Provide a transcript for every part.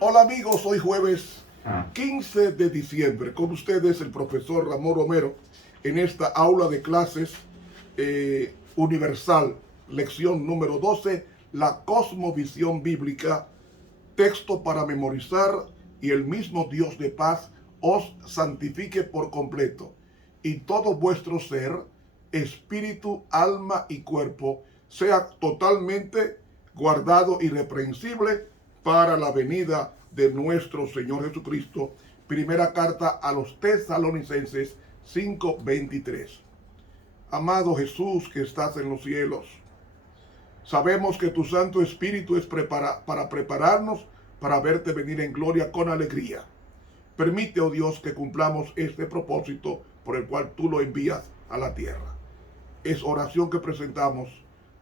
Hola amigos, hoy jueves 15 de diciembre, con ustedes el profesor Ramón Romero en esta aula de clases universal, lección número 12, la cosmovisión bíblica, texto para memorizar, y el mismo Dios de paz os santifique por completo, y todo vuestro ser, espíritu, alma y cuerpo, sea totalmente guardado irreprensible para la venida de nuestro Señor Jesucristo. Primera carta a los Tesalonicenses 5:23. Amado Jesús que estás en los cielos, sabemos que tu Santo Espíritu es para prepararnos para verte venir en gloria con alegría. Permite, oh Dios, que cumplamos este propósito por el cual tú lo envías a la tierra. Es oración que presentamos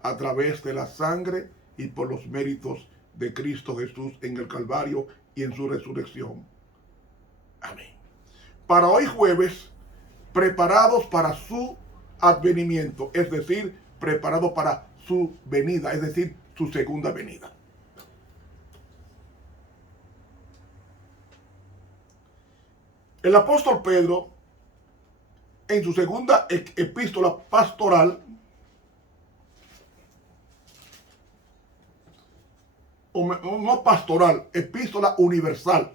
a través de la sangre y por los méritos de Cristo Jesús en el Calvario y en su resurrección. Amén. Para hoy jueves, preparados para su advenimiento, es decir, preparados para su venida, es decir, su segunda venida. El apóstol Pedro, en su segunda epístola pastoral, no pastoral, epístola universal,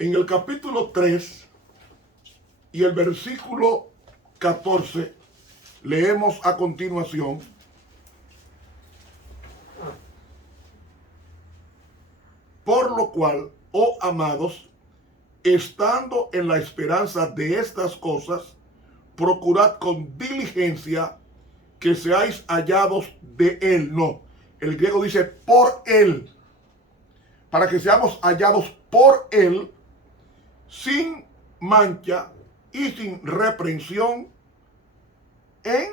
en el capítulo 3 y el versículo 14, leemos a continuación: por lo cual, oh amados, estando en la esperanza de estas cosas, procurad con diligencia que seáis hallados de él. No, el griego dice por él, para que seamos hallados por él, sin mancha y sin reprensión, en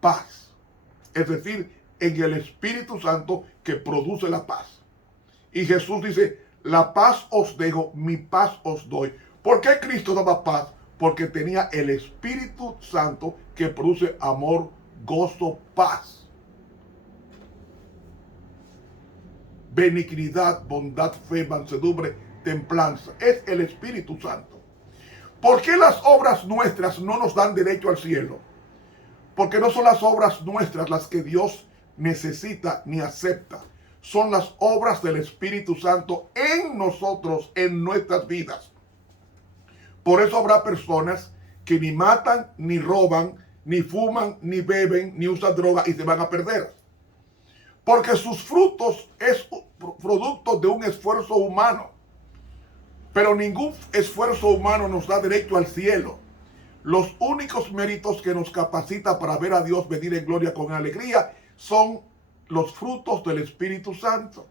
paz. Es decir, en el Espíritu Santo que produce la paz. Y Jesús dice: la paz os dejo, mi paz os doy. ¿Por qué Cristo daba paz? Porque tenía el Espíritu Santo que produce amor, gozo, paz, benignidad, bondad, fe, mansedumbre, templanza. Es el Espíritu Santo. ¿Por qué las obras nuestras no nos dan derecho al cielo? Porque no son las obras nuestras las que Dios necesita ni acepta. Son las obras del Espíritu Santo en nosotros, en nuestras vidas. Por eso habrá personas que ni matan, ni roban, ni fuman, ni beben, ni usan droga y se van a perder. Porque sus frutos es producto de un esfuerzo humano. Pero ningún esfuerzo humano nos da derecho al cielo. Los únicos méritos que nos capacita para ver a Dios venir en gloria con alegría son los frutos del Espíritu Santo: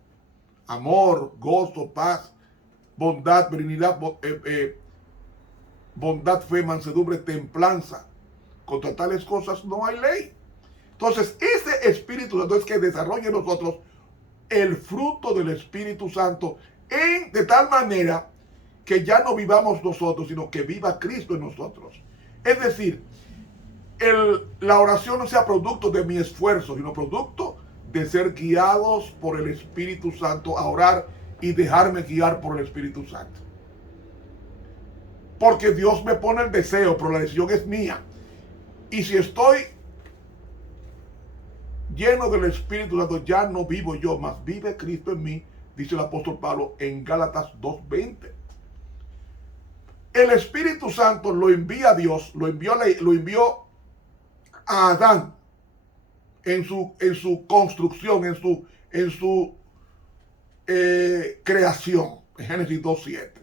amor, gozo, paz, bondad, benignidad, bondad, fe, mansedumbre, templanza. Contra tales cosas no hay ley. Entonces, ese Espíritu Santo es que desarrolla en nosotros el fruto del Espíritu Santo de tal manera que ya no vivamos nosotros, sino que viva Cristo en nosotros. Es decir, la oración no sea producto de mi esfuerzo, sino producto de ser guiados por el Espíritu Santo a orar y dejarme guiar por el Espíritu Santo. Porque Dios me pone el deseo, pero la decisión es mía. Y si estoy lleno del Espíritu Santo, ya no vivo yo, mas vive Cristo en mí, dice el apóstol Pablo en Gálatas 2:20. El Espíritu Santo lo envía a Dios, lo envió a Adán en su construcción, en su creación, en Génesis 2:7.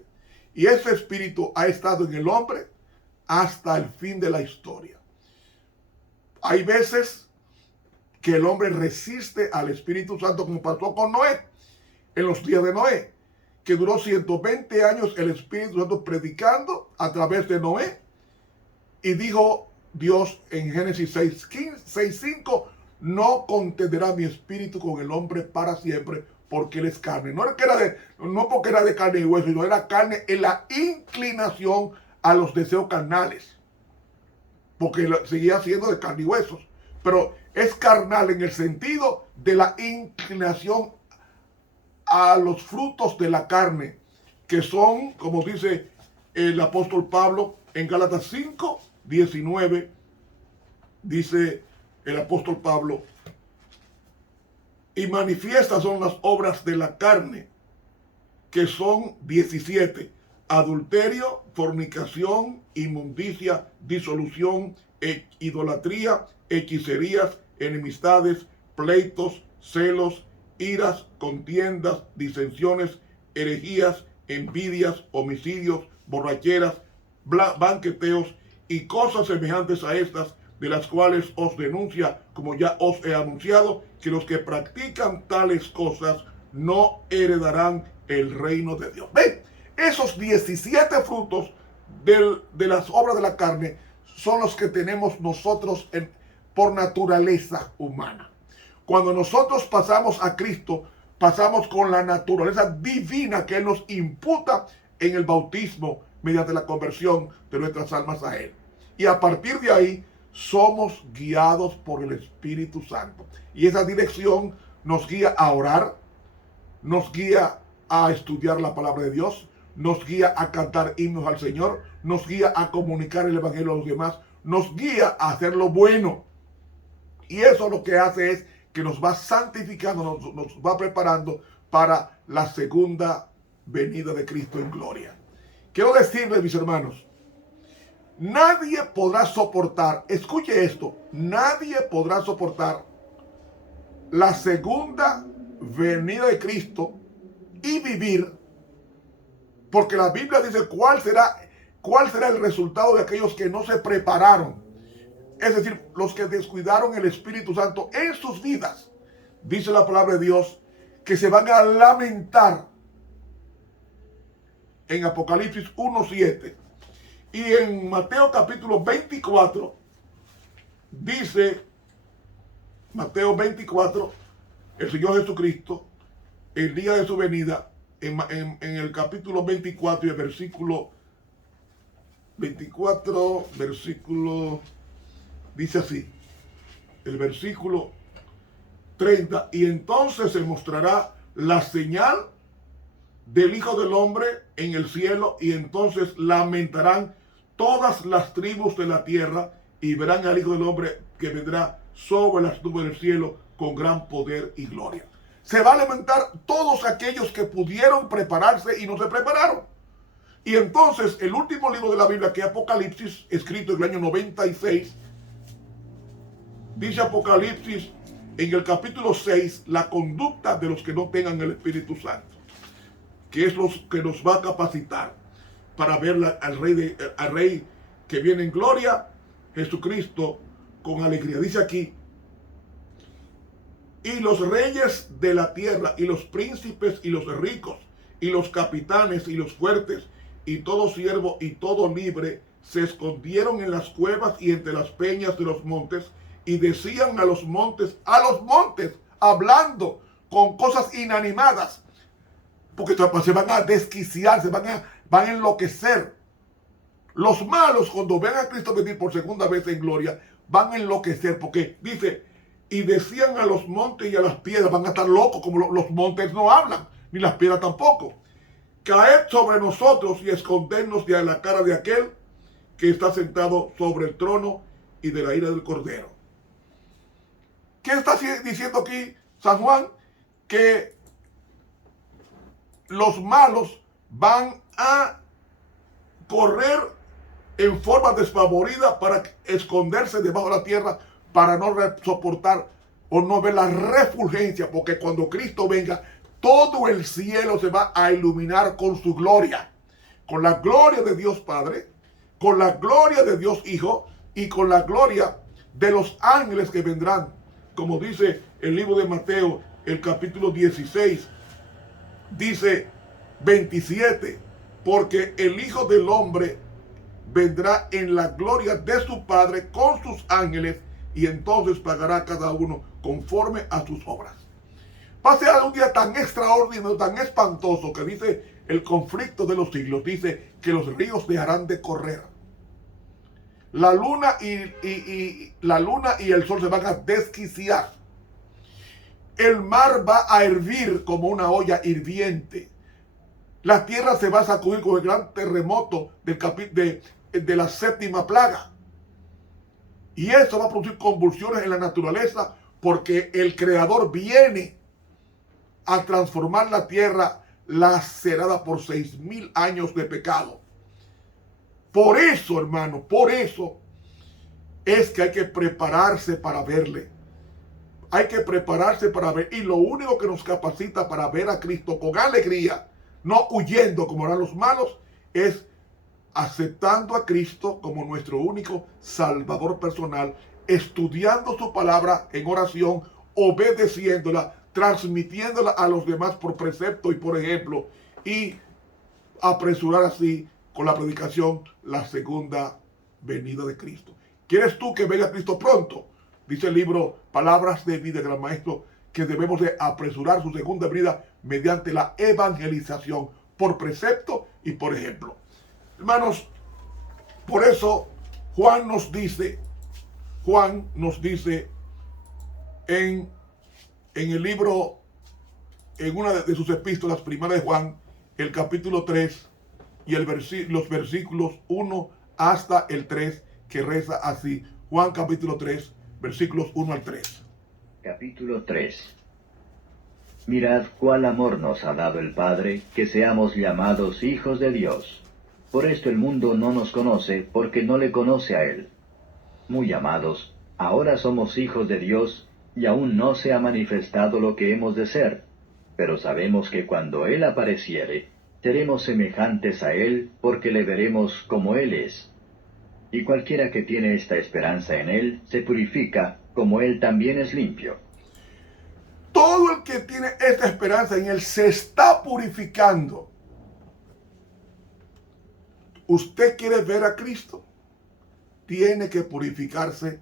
Y ese Espíritu ha estado en el hombre hasta el fin de la historia. Hay veces que el hombre resiste al Espíritu Santo, como pasó con Noé, en los días de Noé, que duró 120 años el Espíritu Santo predicando a través de Noé, y dijo Dios en Génesis 6:5: no contenderá mi espíritu con el hombre para siempre, porque él es carne. No porque era de carne y hueso, sino era carne en la inclinación a los deseos carnales, porque seguía siendo de carne y huesos, pero es carnal en el sentido de la inclinación a los frutos de la carne, que son, como dice el apóstol Pablo en Gálatas 5, 19, dice el apóstol Pablo, y manifiestas son las obras de la carne, que son 17, adulterio, fornicación, inmundicia, disolución, idolatría, hechicerías, enemistades, pleitos, celos, iras, contiendas, disensiones, herejías, envidias, homicidios, borracheras, banqueteos y cosas semejantes a estas, de las cuales os denuncia, como ya os he anunciado, que los que practican tales cosas no heredarán el reino de Dios. ¿Ven? Esos 17 frutos de las obras de la carne son los que tenemos nosotros por naturaleza humana. Cuando nosotros pasamos a Cristo, pasamos con la naturaleza divina que Él nos imputa en el bautismo mediante la conversión de nuestras almas a Él. Y a partir de ahí somos guiados por el Espíritu Santo. Y esa dirección nos guía a orar, nos guía a estudiar la palabra de Dios, nos guía a cantar himnos al Señor, nos guía a comunicar el Evangelio a los demás, nos guía a hacer lo bueno. Y eso lo que hace es que nos va santificando, nos va preparando para la segunda venida de Cristo en gloria. Quiero decirles, mis hermanos, nadie podrá soportar, escuche esto, nadie podrá soportar la segunda venida de Cristo y vivir, porque la Biblia dice cuál será el resultado de aquellos que no se prepararon, es decir, los que descuidaron el Espíritu Santo en sus vidas. Dice la palabra de Dios que se van a lamentar en Apocalipsis 1:7. Y en Mateo capítulo 24, dice Mateo 24, el Señor Jesucristo, el día de su venida, en el capítulo 24 y el versículo 24, dice así, el versículo 30, y entonces se mostrará la señal del Hijo del Hombre en el cielo, y entonces lamentarán todas las tribus de la tierra, y verán al Hijo del Hombre que vendrá sobre las nubes del cielo con gran poder y gloria. Se va a lamentar todos aquellos que pudieron prepararse y no se prepararon. Y entonces el último libro de la Biblia, que es Apocalipsis, escrito en el año 96, dice Apocalipsis en el capítulo 6, la conducta de los que no tengan el Espíritu Santo, que es los que nos va a capacitar para ver al Rey que viene en gloria, Jesucristo, con alegría. Dice aquí, y los reyes de la tierra, y los príncipes, y los ricos, y los capitanes, y los fuertes, y todo siervo, y todo libre, se escondieron en las cuevas y entre las peñas de los montes, y decían a los montes, hablando con cosas inanimadas, porque se van a desquiciar, van a enloquecer. Los malos, cuando vean a Cristo venir por segunda vez en gloria, van a enloquecer, porque dice, y decían a los montes y a las piedras, van a estar locos, como los montes no hablan, ni las piedras tampoco. Caed sobre nosotros y escondernos de la cara de aquel que está sentado sobre el trono y de la ira del Cordero. ¿Qué está diciendo aquí San Juan? Que los malos van a correr en forma desfavorida para esconderse debajo de la tierra, para no soportar o no ver la refulgencia, porque cuando Cristo venga, todo el cielo se va a iluminar con su gloria, con la gloria de Dios Padre, con la gloria de Dios Hijo y con la gloria de los ángeles que vendrán, como dice el libro de Mateo, el capítulo 16, dice 27, porque el Hijo del Hombre vendrá en la gloria de su Padre con sus ángeles, y entonces pagará a cada uno conforme a sus obras. Va a ser un día tan extraordinario, tan espantoso, que dice el conflicto de los siglos, dice que los ríos dejarán de correr. La luna y el sol se van a desquiciar. El mar va a hervir como una olla hirviente. La tierra se va a sacudir con el gran terremoto de la séptima plaga. Y eso va a producir convulsiones en la naturaleza porque el Creador viene a transformar la tierra lacerada por 6,000 años de pecado. Por eso, hermano, por eso es que hay que prepararse para verle. Hay que prepararse para ver. Y lo único que nos capacita para ver a Cristo con alegría, no huyendo como harán los malos, es aceptando a Cristo como nuestro único Salvador personal, estudiando su palabra en oración, obedeciéndola, transmitiéndola a los demás por precepto y por ejemplo, y apresurar así con la predicación la segunda venida de Cristo. ¿Quieres tú que venga Cristo pronto? Dice el libro Palabras de Vida del Maestro que debemos de apresurar su segunda venida mediante la evangelización por precepto y por ejemplo. Hermanos, por eso Juan nos dice en el libro, en una de sus epístolas, primera de Juan, el capítulo 3 y los versículos 1 hasta el 3, que reza así. Juan capítulo 3, versículos 1 al 3. Capítulo 3. Mirad cuál amor nos ha dado el Padre, que seamos llamados hijos de Dios. Por esto el mundo no nos conoce, porque no le conoce a Él. Muy amados, ahora somos hijos de Dios, y aún no se ha manifestado lo que hemos de ser. Pero sabemos que cuando Él apareciere, seremos semejantes a Él, porque le veremos como Él es. Y cualquiera que tiene esta esperanza en Él, se purifica, como Él también es limpio. Todo el que tiene esta esperanza en Él se está purificando. ¿Usted quiere ver a Cristo? Tiene que purificarse.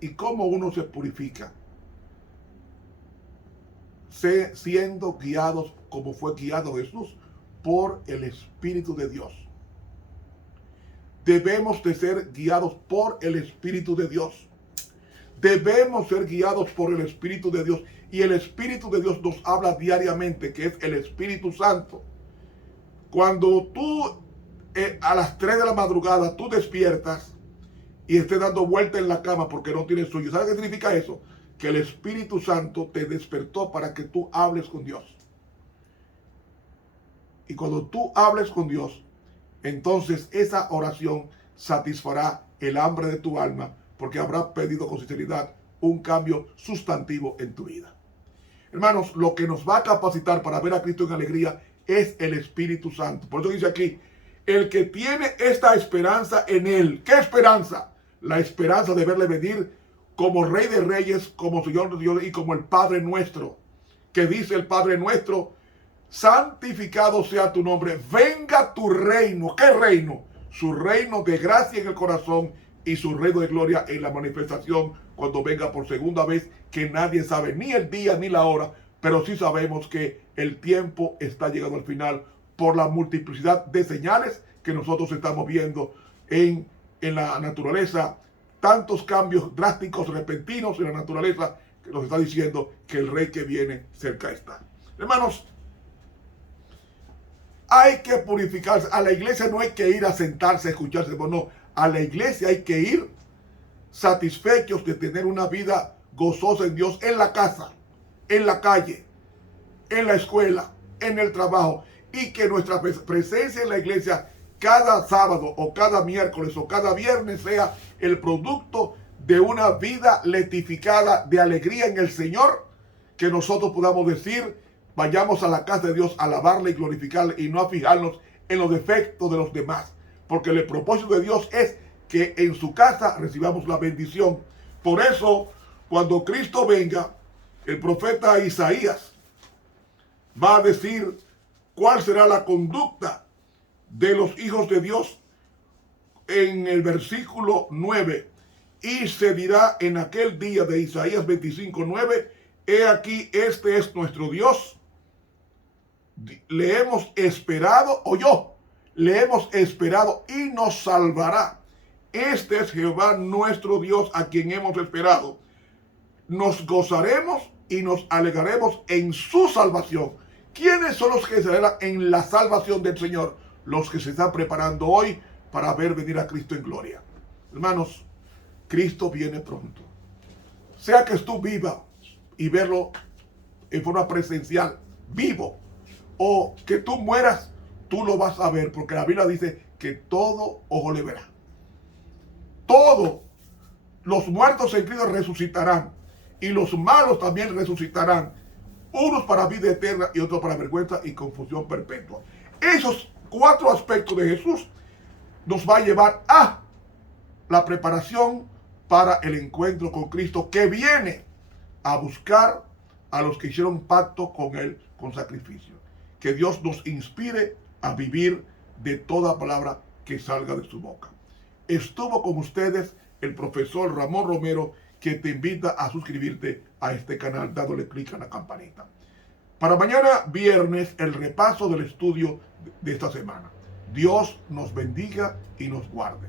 ¿Y cómo uno se purifica? Siendo guiados como fue guiado Jesús por el Espíritu de Dios. Debemos de ser guiados por el Espíritu de Dios. Debemos ser guiados por el Espíritu de Dios. Y el Espíritu de Dios nos habla diariamente, que es el Espíritu Santo. Cuando tú a las 3 de la madrugada tú despiertas y estés dando vuelta en la cama porque no tienes sueño, ¿sabes qué significa eso? Que el Espíritu Santo te despertó para que tú hables con Dios. Y cuando tú hables con Dios, entonces esa oración satisfará el hambre de tu alma, porque habrás pedido con sinceridad un cambio sustantivo en tu vida. Hermanos, lo que nos va a capacitar para ver a Cristo en alegría es el Espíritu Santo. Por eso dice aquí, el que tiene esta esperanza en Él. ¿Qué esperanza? La esperanza de verle venir como Rey de Reyes, como Señor de Dios y como el Padre nuestro. Que dice el Padre nuestro, santificado sea tu nombre, venga tu reino. ¿Qué reino? Su reino de gracia en el corazón y su reino de gloria en la manifestación cuando venga por segunda vez, que nadie sabe ni el día ni la hora, pero sí sabemos que el tiempo está llegando al final por la multiplicidad de señales que nosotros estamos viendo en la naturaleza, tantos cambios drásticos, repentinos en la naturaleza, que nos está diciendo que el Rey que viene cerca está. Hermanos, hay que purificarse. A la iglesia no hay que ir a sentarse a escucharse, no. A la iglesia hay que ir satisfechos de tener una vida gozosa en Dios en la casa, en la calle, en la escuela, en el trabajo, y que nuestra presencia en la iglesia cada sábado o cada miércoles o cada viernes sea el producto de una vida letificada de alegría en el Señor, que nosotros podamos decir, vayamos a la casa de Dios a alabarle y glorificarle y no a fijarnos en los defectos de los demás, porque el propósito de Dios es que en su casa recibamos la bendición. Por eso, cuando Cristo venga, el profeta Isaías va a decir cuál será la conducta de los hijos de Dios en el versículo 9. Y se dirá en aquel día de Isaías 25:9, he aquí, este es nuestro Dios. Le hemos esperado, le hemos esperado y nos salvará. Este es Jehová nuestro Dios, a quien hemos esperado. nos gozaremos y nos alegraremos en su salvación. ¿Quiénes son los que se alegran en la salvación del Señor? Los que se están preparando hoy para ver venir a Cristo en gloria. Hermanos, Cristo viene pronto. Sea que tú viva y verlo en forma presencial, vivo, o que tú mueras, tú lo vas a ver, porque la Biblia dice que todo ojo le verá. Todos los muertos en Cristo resucitarán, y los malos también resucitarán, unos para vida eterna y otros para vergüenza y confusión perpetua. Esos 4 aspectos de Jesús nos va a llevar a la preparación para el encuentro con Cristo, que viene a buscar a los que hicieron pacto con Él con sacrificio. Que Dios nos inspire a vivir de toda palabra que salga de su boca. Estuvo con ustedes el profesor Ramón Romero, que te invita a suscribirte a este canal dándole clic a la campanita. Para mañana viernes, el repaso del estudio de esta semana. Dios nos bendiga y nos guarde.